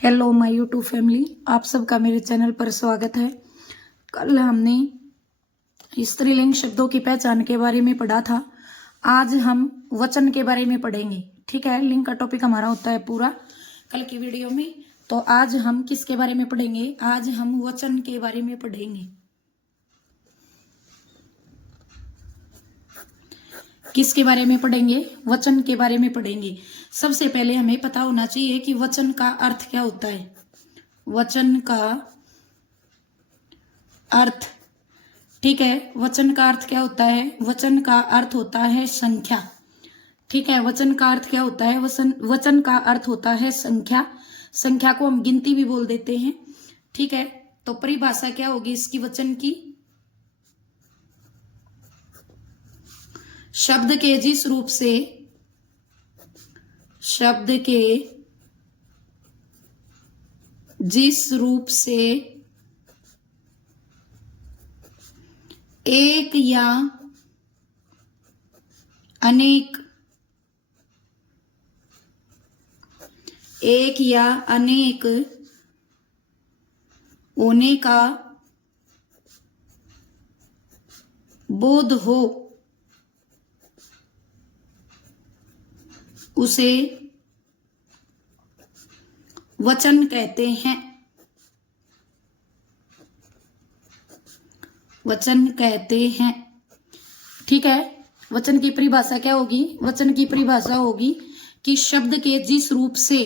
Hello my YouTube family, आप सबका मेरे चैनल पर स्वागत है। कल हमने स्त्रीलिंग शब्दों की पहचान के बारे में पढ़ा था। आज हम वचन के बारे में पढ़ेंगे। ठीक है, लिंक का टॉपिक हमारा होता है पूरा कल की वीडियो में। तो आज हम किसके बारे में पढ़ेंगे? आज हम वचन के बारे में पढ़ेंगे। किसके बारे में पढ़ेंगे? वचन के बारे में पढ़ेंगे। सबसे पहले हमें पता होना चाहिए कि वचन का अर्थ क्या होता है। वचन का अर्थ, ठीक है, वचन का अर्थ क्या होता है? वचन का अर्थ होता है संख्या। ठीक है, वचन का अर्थ क्या होता है? वचन का अर्थ होता है संख्या। संख्या को हम गिनती भी बोल देते हैं। ठीक है, तो परिभाषा क्या होगी इसकी वचन की? शब्द के जिस रूप से एक या अनेक होने का बोध हो, उसे वचन कहते हैं। वचन कहते हैं। ठीक है, वचन की परिभाषा क्या होगी? वचन की परिभाषा होगी कि शब्द के जिस रूप से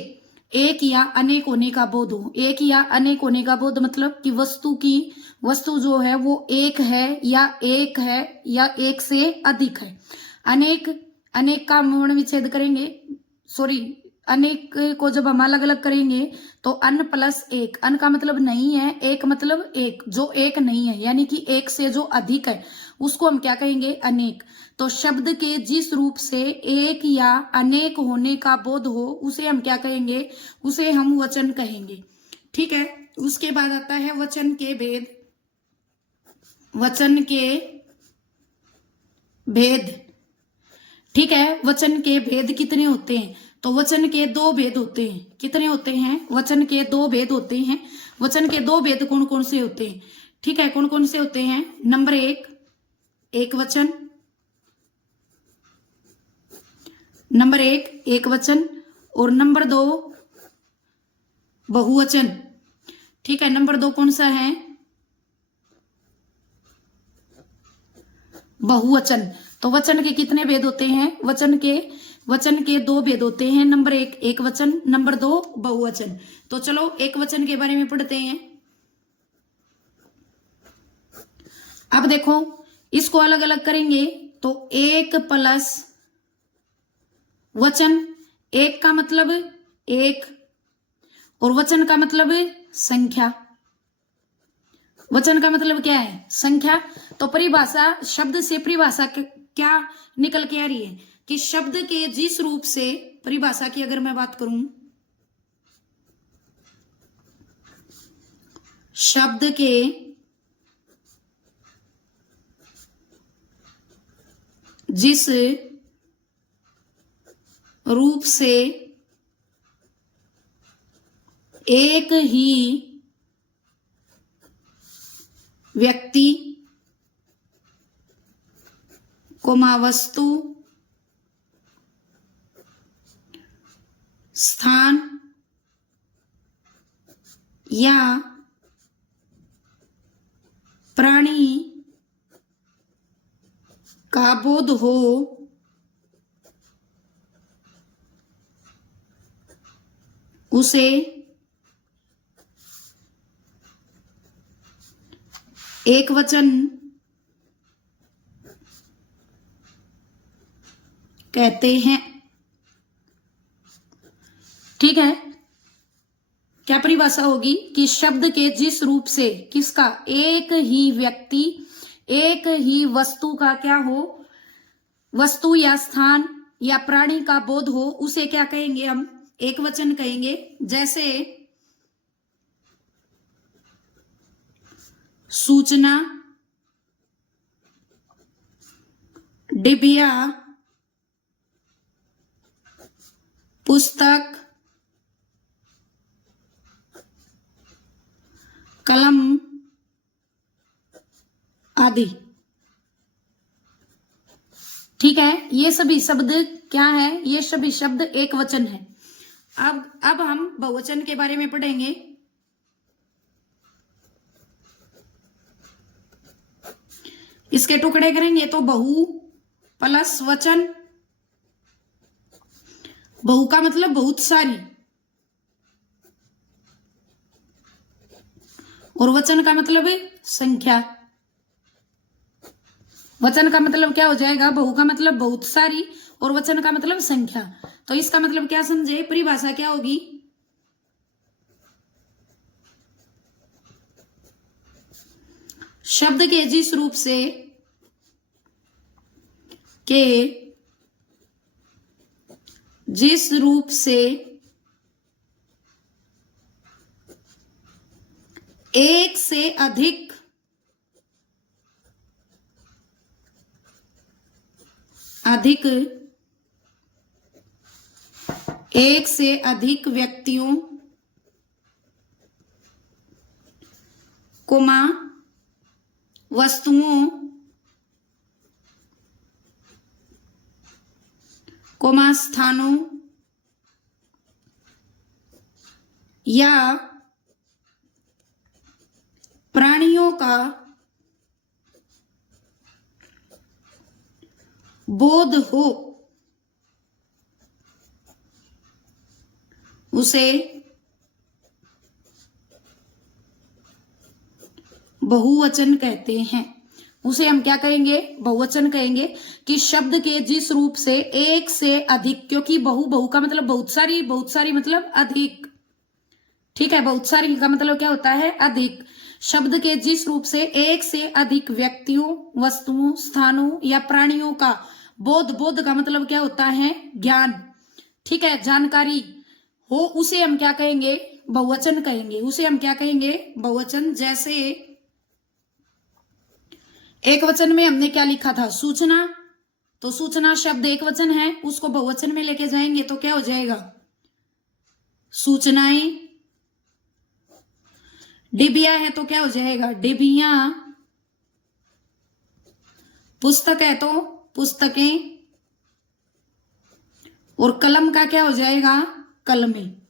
एक या अनेक होने का बोध हो। एक या अनेक होने का बोध मतलब कि वस्तु जो है वो एक है या एक से अधिक है। अनेक का वर्ण विच्छेद करेंगे, अनेक को जब हम अलग अलग करेंगे तो अन प्लस एक। अन का मतलब नहीं है, एक मतलब एक, जो एक नहीं है यानी कि एक से जो अधिक है उसको हम क्या कहेंगे? अनेक। तो शब्द के जिस रूप से एक या अनेक होने का बोध हो उसे हम क्या कहेंगे? उसे हम वचन कहेंगे। ठीक है, उसके बाद आता है वचन के भेद। वचन के भेद, ठीक है, वचन के भेद कितने होते हैं? तो वचन के दो भेद होते हैं। कितने होते हैं? वचन के दो भेद होते हैं। वचन के दो भेद कौन कौन से होते हैं? ठीक है, कौन कौन से होते हैं? नंबर एक वचन। नंबर एक वचन और नंबर दो बहुवचन। ठीक है, नंबर दो कौन सा है? बहुवचन। तो वचन के कितने भेद होते हैं? वचन के दो भेद होते हैं। नंबर एक वचन, नंबर दो बहुवचन। तो चलो एक वचन के बारे में पढ़ते हैं। अब देखो, इसको अलग अलग करेंगे तो एक प्लस वचन। एक का मतलब एक और वचन का मतलब संख्या। वचन का मतलब क्या है? संख्या। तो परिभाषा, शब्द से परिभाषा क्या निकल के आ रही है कि शब्द के जिस रूप से, परिभाषा की अगर मैं बात करूं, शब्द के जिस रूप से एक ही व्यक्ति कोमा वस्तु, स्थान या प्राणी का बोध हो, उसे एक वचन कहते हैं। ठीक है, क्या परिभाषा होगी कि शब्द के जिस रूप से किसका? एक ही व्यक्ति, एक ही वस्तु का क्या हो? वस्तु या स्थान या प्राणी का बोध हो, उसे क्या कहेंगे? हम एक वचन कहेंगे। जैसे सूचना, डिबिया, पुस्तक, आदि। ठीक है, ये सभी शब्द क्या है? ये सभी शब्द एक वचन है। अब हम बहुवचन के बारे में पढ़ेंगे। इसके टुकड़े करेंगे तो बहु प्लस वचन। बहु का मतलब बहुत सारी, और वचन का मतलब है संख्या। वचन का मतलब क्या हो जाएगा? बहु का मतलब बहुत सारी और वचन का मतलब संख्या। तो इसका मतलब क्या समझे? परिभाषा क्या होगी? शब्द के जिस रूप से एक से अधिक व्यक्तियों कोमा वस्तुओं कोमा स्थानों या प्राणियों का बोध हो, उसे बहुवचन कहते हैं। उसे हम क्या कहेंगे? बहुवचन कहेंगे। कि शब्द के जिस रूप से एक से अधिक, क्योंकि बहु का मतलब बहुत सारी मतलब अधिक। ठीक है, बहुत सारी का मतलब क्या होता है? अधिक। शब्द के जिस रूप से एक से अधिक व्यक्तियों, वस्तुओं, स्थानों या प्राणियों का बोध का मतलब क्या होता है? ज्ञान। ठीक है, जानकारी हो, उसे हम क्या कहेंगे? बहुवचन कहेंगे। उसे हम क्या कहेंगे? बहुवचन। जैसे एक वचन में हमने क्या लिखा था? सूचना। तो सूचना शब्द एक वचन है, उसको बहुवचन में लेके जाएंगे तो क्या हो जाएगा? सूचनाएं। डिबिया है तो क्या हो जाएगा? डिबिया। पुस्तक है तो पुस्तकें। और कलम का क्या हो जाएगा? कलमें।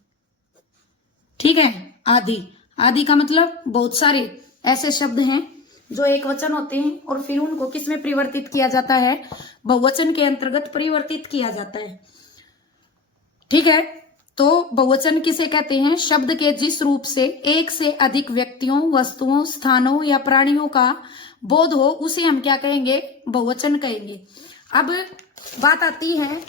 ठीक है, आदि। आदि का मतलब बहुत सारे ऐसे शब्द हैं जो एक वचन होते हैं और फिर उनको किस में परिवर्तित किया जाता है? बहुवचन के अंतर्गत परिवर्तित किया जाता है। ठीक है, तो बहुवचन किसे कहते हैं? शब्द के जिस रूप से एक से अधिक व्यक्तियों, वस्तुओं, स्थानों या प्राणियों का बोध हो, उसे हम क्या कहेंगे? बहुवचन कहेंगे। अब बात आती है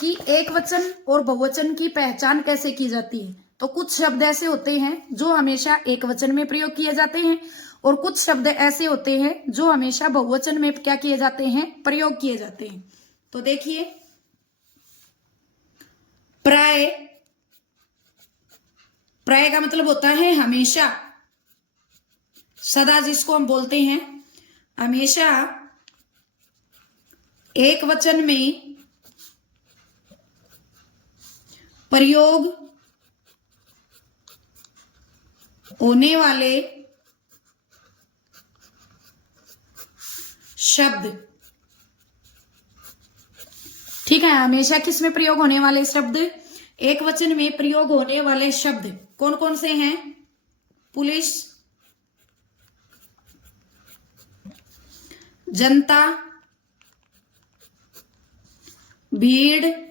कि एक वचन और बहुवचन की पहचान कैसे की जाती है। तो कुछ शब्द ऐसे होते हैं जो हमेशा एक वचन में प्रयोग किए जाते हैं और कुछ शब्द ऐसे होते हैं जो हमेशा बहुवचन में क्या किए जाते हैं? प्रयोग किए जाते हैं। तो देखिए, प्राय। प्राय का मतलब होता है हमेशा, सदा, जिसको हम बोलते हैं हमेशा एक वचन में प्रयोग होने वाले शब्द। ठीक है, हमेशा किस में प्रयोग होने वाले शब्द? एक वचन में प्रयोग होने वाले शब्द कौन कौन से हैं? पुलिस, जनता, भीड़,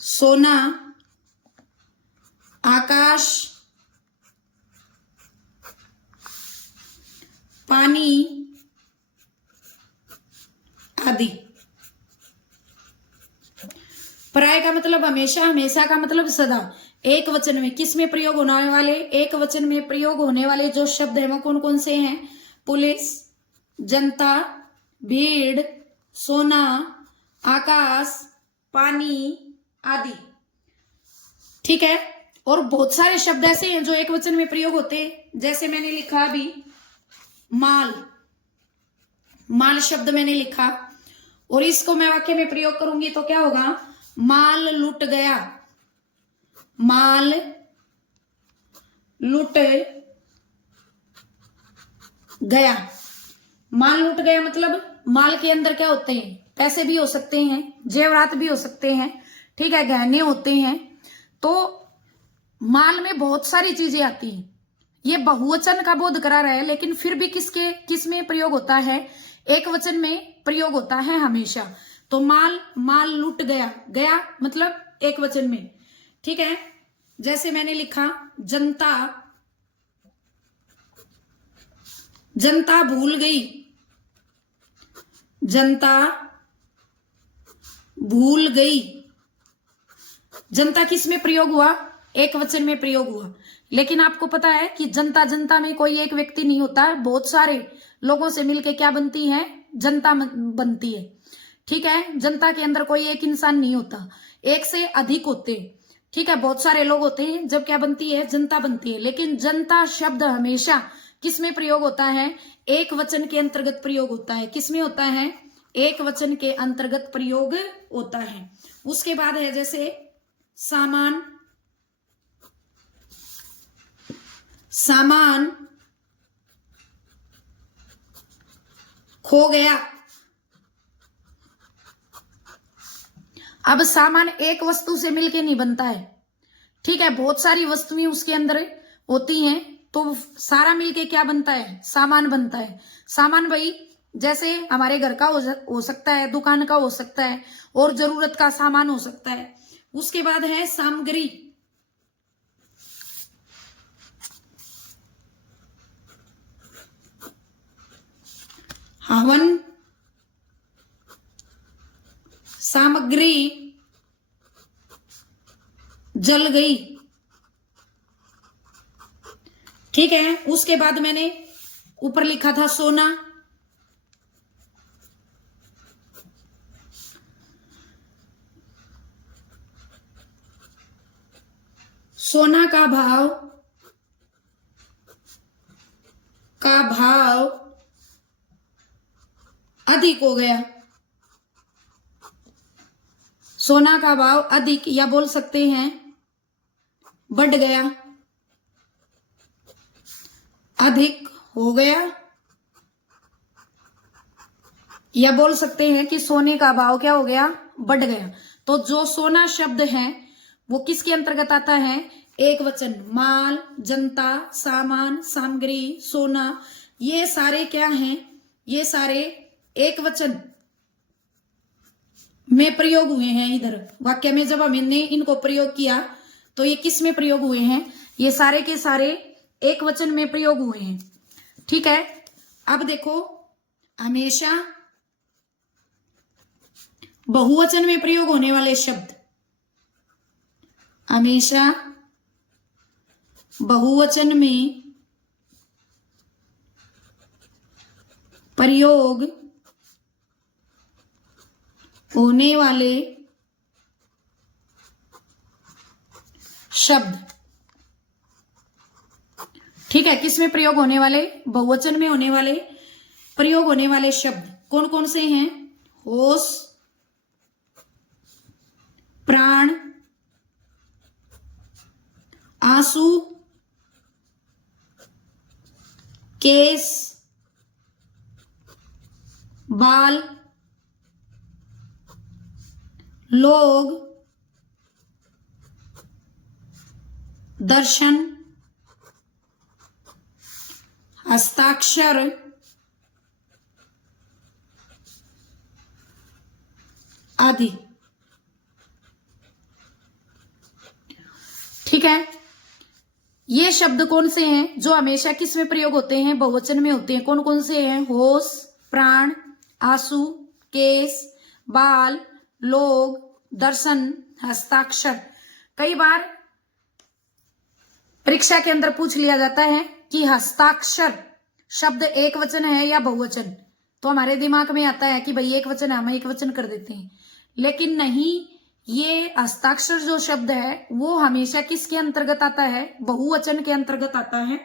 सोना, आकाश, पानी आदि। प्राय का मतलब हमेशा, हमेशा का मतलब सदा। एक वचन में किस में प्रयोग होने वाले? एक वचन में प्रयोग होने वाले जो शब्द हैं वो कौन कौन से हैं? पुलिस, जनता, भीड़, सोना, आकाश, पानी आदि। ठीक है, और बहुत सारे शब्द ऐसे हैं जो एक वचन में प्रयोग होते हैं। जैसे मैंने लिखा अभी माल, माल शब्द मैंने लिखा और इसको मैं वाक्य में प्रयोग करूंगी तो क्या होगा? माल लुट गया, माल लुट गया। माल लुट गया मतलब माल के अंदर क्या होते हैं, पैसे भी हो सकते हैं, जेवरात भी हो सकते हैं, ठीक है, गहने होते हैं। तो माल में बहुत सारी चीजें आती हैं। ये बहुवचन का बोध करा रहा है, लेकिन फिर भी किस में प्रयोग होता है, एक वचन में प्रयोग होता है हमेशा। तो माल लुट गया, गया मतलब एक वचन में, ठीक है। जैसे मैंने लिखा जनता, जनता भूल गई, जनता भूल गई। जनता किस में प्रयोग हुआ, एक वचन में प्रयोग हुआ। लेकिन आपको पता है कि जनता, जनता में कोई एक व्यक्ति नहीं होता है, बहुत सारे लोगों से मिलके क्या बनती है, जनता बनती है, ठीक है। जनता के अंदर कोई एक इंसान नहीं होता, एक से अधिक होते हैं, ठीक है, बहुत सारे लोग होते हैं, जब क्या बनती है, जनता बनती है। लेकिन जनता शब्द हमेशा किस में प्रयोग होता है, एक वचन के अंतर्गत प्रयोग होता है। किस में होता है, एक वचन के अंतर्गत प्रयोग होता है। उसके बाद है जैसे सामान, सामान खो गया। अब सामान एक वस्तु से मिलके नहीं बनता है, ठीक है, बहुत सारी वस्तुएं उसके अंदर होती हैं, तो सारा मिलके क्या बनता है, सामान बनता है। सामान भाई जैसे हमारे घर का हो सकता है, दुकान का हो सकता है, और जरूरत का सामान हो सकता है। उसके बाद है सामग्री, हवन सामग्री जल गई, ठीक है। उसके बाद मैंने ऊपर लिखा था सोना, सोना का भाव अधिक हो गया। सोना का भाव अधिक, या बोल सकते हैं बढ़ गया, अधिक हो गया, या बोल सकते हैं कि सोने का भाव क्या हो गया, बढ़ गया। तो जो सोना शब्द है वो किसके अंतर्गत आता है, एक वचन। माल, जनता, सामान, सामग्री, सोना, ये सारे क्या हैं, ये सारे एक वचन में प्रयोग हुए हैं। इधर वाक्य में जब हमने इनको प्रयोग किया तो ये किस में प्रयोग हुए हैं, ये सारे के सारे एक वचन में प्रयोग हुए हैं, ठीक है। अब देखो हमेशा बहुवचन में प्रयोग होने वाले शब्द, हमेशा बहुवचन में प्रयोग होने वाले शब्द, ठीक है, किस में प्रयोग होने वाले, बहुवचन में होने वाले प्रयोग होने वाले शब्द कौन कौन से हैं, होश, प्राण, आंसू, केस, बाल, लोग, दर्शन, हस्ताक्षर, आदि, ठीक है। ये शब्द कौन से हैं जो हमेशा किस में प्रयोग होते हैं, बहुवचन में होते हैं। कौन कौन से हैं, होश, प्राण, आंसू, केस, बाल, लोग, दर्शन, हस्ताक्षर। कई बार परीक्षा के अंदर पूछ लिया जाता है कि हस्ताक्षर शब्द एक वचन है या बहुवचन, तो हमारे दिमाग में आता है कि भाई एक वचन है, हम एक वचन कर देते हैं। लेकिन नहीं, ये हस्ताक्षर जो शब्द है वो हमेशा किसके अंतर्गत आता है, बहुवचन के अंतर्गत आता है।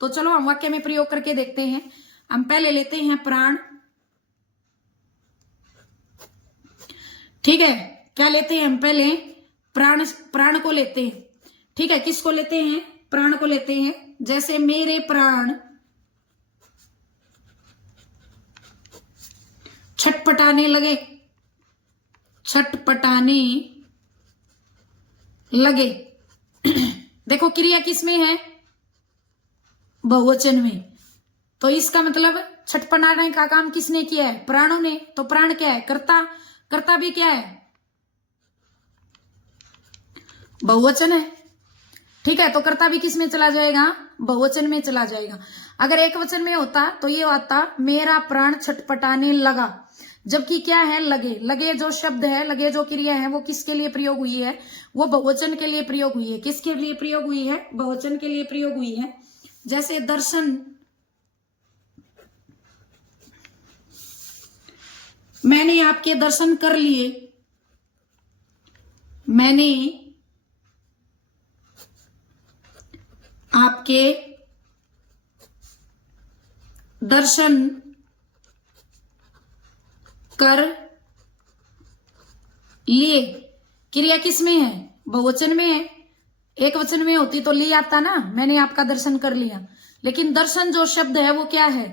तो चलो हम वाक्य में प्रयोग करके देखते हैं। हम पहले लेते हैं प्राण, ठीक है। क्या लेते हैं हम? पहले प्राण, प्राण को लेते हैं। ठीक है, किसको लेते हैं? प्राण को लेते हैं। जैसे मेरे प्राण छटपटाने लगे, छटपटाने लगे। देखो क्रिया किसमें है? बहुवचन में। तो इसका मतलब छटपटाने का काम किसने किया है? प्राणों ने। तो प्राण क्या है? कर्ता। कर्ता भी क्या है? बहुवचन है। ठीक है, तो कर्ता भी किस में चला जाएगा? बहुवचन में चला जाएगा। अगर एक वचन में होता तो ये आता मेरा प्राण छटपटाने लगा। जबकि क्या है? लगे। लगे जो शब्द है, लगे जो क्रिया है, वो किसके लिए प्रयोग हुई है? वो बहुवचन के लिए प्रयोग हुई है। किसके लिए प्रयोग हुई है? बहुवचन के लिए प्रयोग हुई है। जैसे दर्शन, मैंने आपके दर्शन कर लिए, मैंने आपके दर्शन कर लिए। क्रिया किस में है? बहुवचन में है। एक वचन में होती तो लिए आता ना, मैंने आपका दर्शन कर लिया। लेकिन दर्शन जो शब्द है वो क्या है?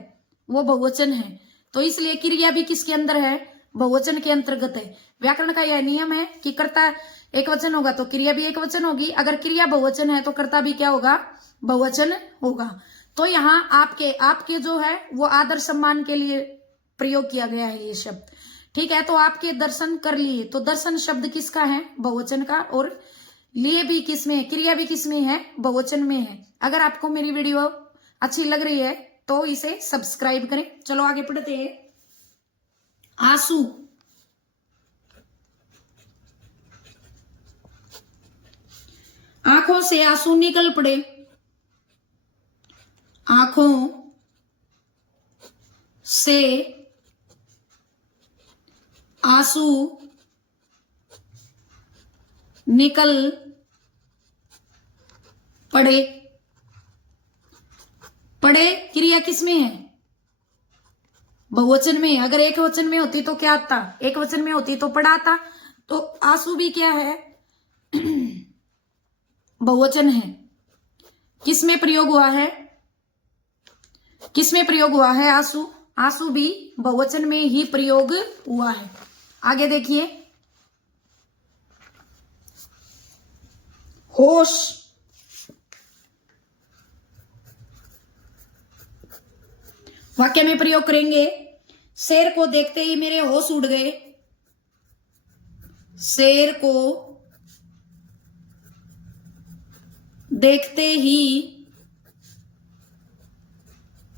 वो बहुवचन है। तो इसलिए क्रिया भी किसके अंदर है? बहुवचन के अंतर्गत है। व्याकरण का यह नियम है कि कर्ता एक वचन होगा तो क्रिया भी एक वचन होगी। अगर क्रिया बहुवचन है तो कर्ता भी क्या होगा? बहुवचन होगा। तो यहाँ आपके, आपके जो है वो आदर सम्मान के लिए प्रयोग किया गया है ये शब्द। ठीक है, तो आपके दर्शन कर लिए, तो दर्शन शब्द किसका है? बहुवचन का। और लिए भी किसमें है? क्रिया भी किसमें है? बहुवचन में है। अगर आपको मेरी वीडियो अच्छी लग रही है तो इसे सब्सक्राइब करें। चलो आगे पढ़ते हैं। आंसू, आंखों से आंसू निकल पड़े, आंखों से आंसू निकल पड़े। पड़े क्रिया किसमें है? बहुवचन में। अगर एक वचन में होती तो क्या आता? एक वचन में होती तो पड़ा आता। तो आंसू भी क्या है? बहुवचन है। किसमें प्रयोग हुआ है? किसमें प्रयोग हुआ है आंसू? आंसू भी बहुवचन में ही प्रयोग हुआ है। आगे देखिए, होश, वाक्य में प्रयोग करेंगे। शेर को देखते ही मेरे होश उड़ गए, शेर को देखते ही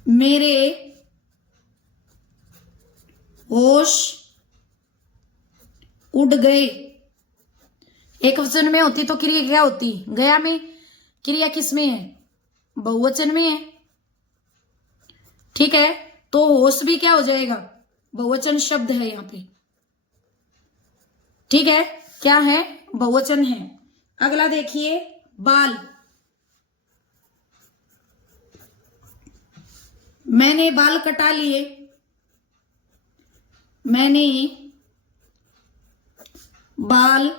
मेरे होश उड़ गए। एक वचन में होती तो क्रिया क्या होती? गया में। क्रिया किस में है? बहुवचन में है। ठीक है, तो होश भी क्या हो जाएगा? बहुवचन शब्द है यहां पे। ठीक है, क्या है? बहुवचन है। अगला देखिए, बाल, मैंने बाल कटा लिए, मैंने बाल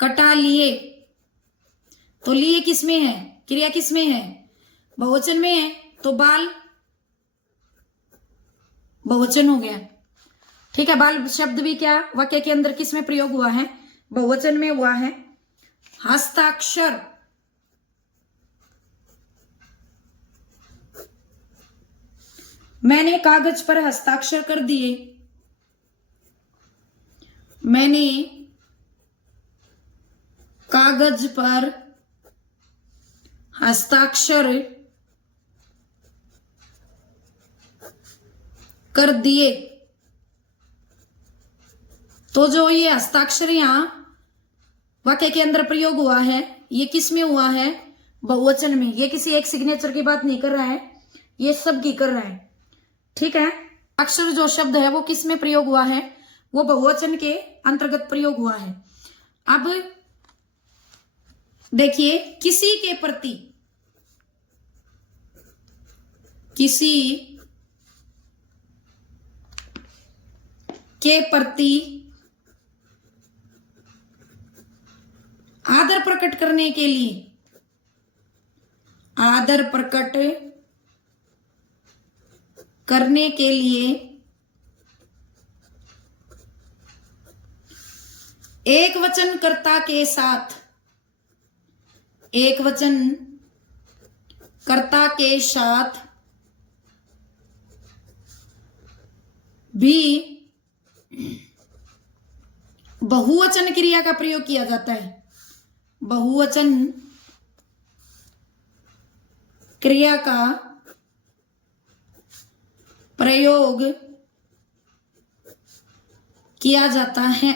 कटा लिए। तो लिए किसमें है? क्रिया किसमें है? बहुवचन में है। तो बाल बहुवचन हो गया। ठीक है, बाल शब्द भी क्या वाक्य के अंदर किसमें प्रयोग हुआ है? बहुवचन में हुआ है। हस्ताक्षर, मैंने कागज पर हस्ताक्षर कर दिए, मैंने कागज पर हस्ताक्षर कर दिए। तो जो ये हस्ताक्षर यहां वाक्य के अंदर प्रयोग हुआ है, ये किस में हुआ है? बहुवचन में। ये किसी एक सिग्नेचर की बात नहीं कर रहा है, ये सब की कर रहा है। ठीक है, अक्षर जो शब्द है वो किस में प्रयोग हुआ है? वो बहुवचन के अंतर्गत प्रयोग हुआ है। अब देखिए, किसी के प्रति, किसी के प्रति आदर प्रकट करने के लिए, आदर प्रकट करने के लिए एक वचन कर्ता के साथ, एक वचन कर्ता के साथ भी बहुवचन क्रिया का प्रयोग किया जाता है। बहुवचन क्रिया का प्रयोग किया जाता है,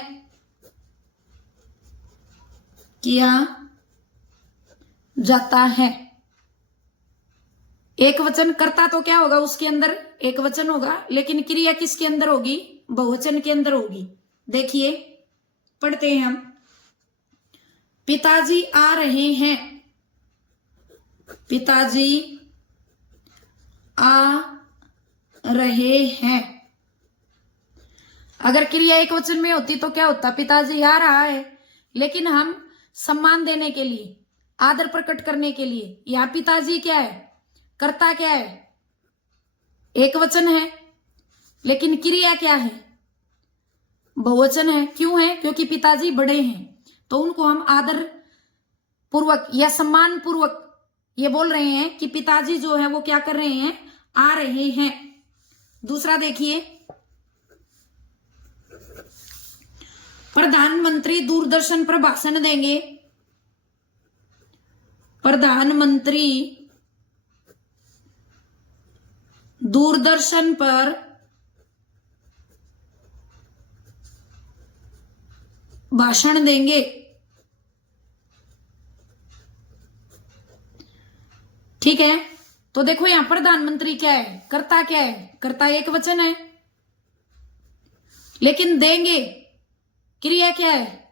किया जाता है। एक वचन कर्ता तो क्या होगा, उसके अंदर एक वचन होगा, लेकिन क्रिया किसके अंदर होगी, बहुवचन के अंदर होगी। देखिए पढ़ते हैं हम, पिताजी आ रहे हैं, पिताजी आ रहे हैं। अगर क्रिया एक वचन में होती तो क्या होता, पिताजी आ रहा है, लेकिन हम सम्मान देने के लिए, आदर प्रकट करने के लिए, यहां पिताजी क्या है, कर्ता क्या है, एक वचन है, लेकिन क्रिया क्या है, बहुवचन है। क्यों है, क्योंकि पिताजी बड़े हैं, तो उनको हम आदर पूर्वक या सम्मान पूर्वक ये बोल रहे हैं कि पिताजी जो है वो क्या कर रहे हैं, आ रहे हैं। दूसरा देखिए, प्रधानमंत्री दूरदर्शन पर भाषण देंगे, प्रधानमंत्री दूरदर्शन पर भाषण देंगे। ठीक है, तो देखो यहां प्रधानमंत्री क्या है, कर्ता क्या है, कर्ता एक वचन है, लेकिन देंगे क्रिया क्या है,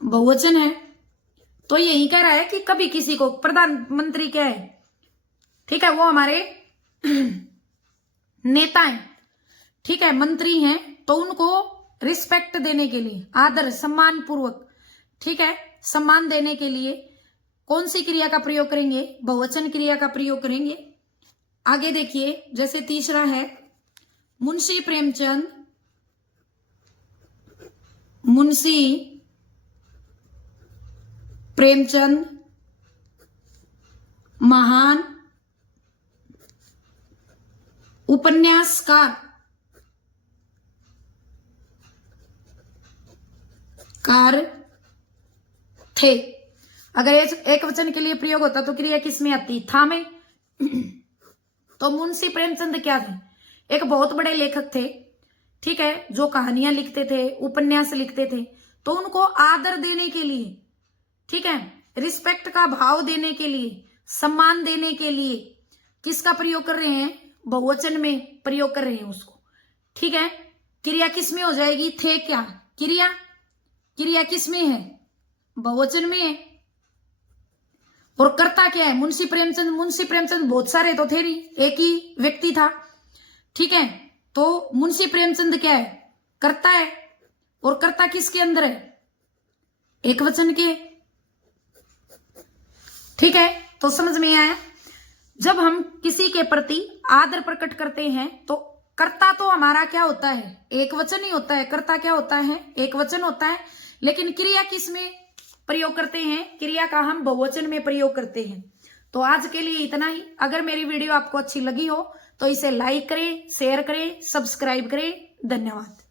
बहुवचन है। तो यही कह रहा है कि कभी किसी को, प्रधानमंत्री क्या है, ठीक है, वो हमारे नेता हैं, ठीक है, मंत्री हैं, तो उनको रिस्पेक्ट देने के लिए, आदर सम्मान पूर्वक, ठीक है, सम्मान देने के लिए कौन सी क्रिया का प्रयोग करेंगे, बहुवचन क्रिया का प्रयोग करेंगे। आगे देखिए, जैसे तीसरा है, मुंशी प्रेमचंद, मुंशी प्रेमचंद महान उपन्यासकार थे। अगर एक वचन के लिए प्रयोग होता तो क्रिया किसमें आती, था में। तो मुंशी प्रेमचंद क्या थे, एक बहुत बड़े लेखक थे, ठीक है, जो कहानियां लिखते थे, उपन्यास लिखते थे। तो उनको आदर देने के लिए, ठीक है, रिस्पेक्ट का भाव देने के लिए, सम्मान देने के लिए किसका प्रयोग कर रहे हैं, बहुवचन में प्रयोग कर रहे हैं उसको। ठीक है, क्रिया किसमें हो जाएगी, थे क्या, क्रिया, क्रिया किसमें है, बहुवचन में है। और कर्ता क्या है, मुंशी प्रेमचंद, मुंशी प्रेमचंद बहुत सारे तो थे नहीं, एक ही व्यक्ति था, ठीक है। तो मुंशी प्रेमचंद क्या है, कर्ता है, और कर्ता किसके अंदर है, एक वचन के। ठीक है, तो समझ में आया। जब हम किसी के प्रति आदर प्रकट करते हैं तो कर्ता तो हमारा क्या होता है, एक वचन ही होता है, कर्ता क्या होता है, एक वचन होता है। लेकिन क्रिया किस में प्रयोग करते हैं, क्रिया का हम बहुवचन में प्रयोग करते हैं। तो आज के लिए इतना ही। अगर मेरी वीडियो आपको अच्छी लगी हो तो इसे लाइक करें, शेयर करें, सब्सक्राइब करें। धन्यवाद।